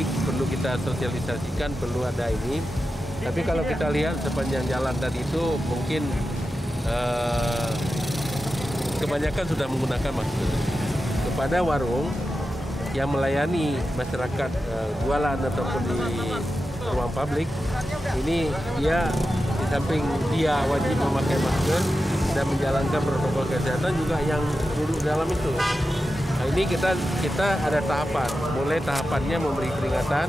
publik, perlu kita sosialisasikan, perlu ada ini. Tapi kalau kita lihat sepanjang jalan tadi itu mungkin kebanyakan sudah menggunakan masker. Kepada warung yang melayani masyarakat jualan ataupun di ruang publik, ini dia di samping dia wajib memakai masker dan menjalankan protokol kesehatan juga yang duduk dalam itu. Nah, ini kita ada tahapan, mulai tahapannya memberi peringatan,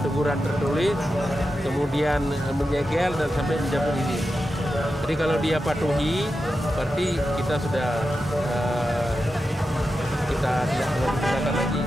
teguran tertulis, kemudian menyegel dan sampai mencabut izin. Jadi kalau dia patuhi, berarti kita sudah kita tidak menggunakan lagi.